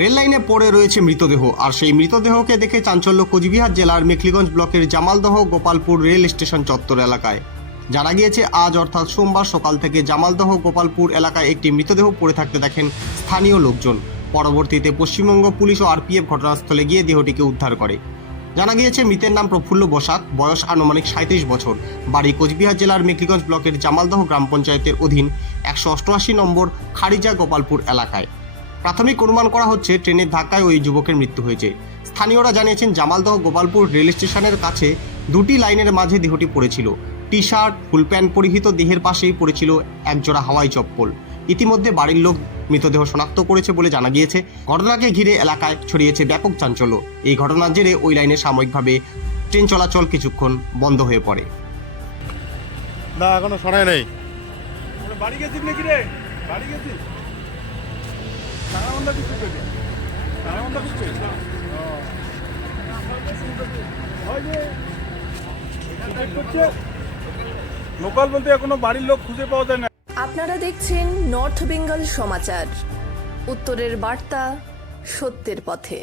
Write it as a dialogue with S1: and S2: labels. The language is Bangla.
S1: রেল লাইনে পড়ে রয়েছে মৃতদেহ। আর সেই মৃতদেহকে দেখে চাঞ্চল্য কোচবিহার জেলার মেখলিগঞ্জ ব্লকের জামালদহ গোপালপুর রেল স্টেশন চত্বর এলাকায়। জানা গিয়েছে, আজ অর্থাৎ সোমবার সকাল থেকে জামালদহ গোপালপুর এলাকায় একটি মৃতদেহ পড়ে থাকতে দেখেন স্থানীয় লোকজন। পরবর্তীতে পশ্চিমবঙ্গ পুলিশ ও আরপিএফ ঘটনাস্থলে গিয়ে দেহটিকে উদ্ধার করে। জানা গিয়েছে, মৃতের নাম প্রফুল্ল বসাক, বয়স আনুমানিক সাঁত্রিশ বছর। বাড়ি কোচবিহার জেলার মেখলিগঞ্জ ব্লকের জামালদহ গ্রাম পঞ্চায়েতের অধীন একশো অষ্টআশি নম্বর খারিজা গোপালপুর এলাকায়। প্রাথমিক অনুমান করা হচ্ছে ট্রেনের ধাক্কায় ওই যুবকের মৃত্যু হয়েছে। স্থানীয়রা জানিয়েছেন জামালদহ গোপালপুর রেল স্টেশনের কাছে দুটি লাইনের মাঝে দেহটি পড়েছিল। টি শার্ট ফুল প্যান্ট পরিহিত দেহের পাশেই পড়েছিল একজোড়া হাওয়াই চপ্পল। ইতিমধ্যে বাড়ির লোক মৃতদেহ শনাক্ত করেছে বলে জানা গিয়েছে। ঘটনাকে ঘিরে এলাকায় ছড়িয়েছে ব্যাপক চাঞ্চল্য। এই ঘটনার জেরে ওই লাইনে সাময়িকভাবে ট্রেন চলাচল কিছুক্ষণ বন্ধ হয়ে পড়ে।
S2: না এখনও শোনায় নেই।
S3: বাড়ি গেছিস নাকি রে? বাড়ি গেছিস? লোকাল বলতে এখনও বাড়ির লোক খুঁজে পাওয়া যায় না।
S4: আপনারা দেখছেন নর্থ বেঙ্গল সমাচার। উত্তরের বার্তা সত্যের পথে।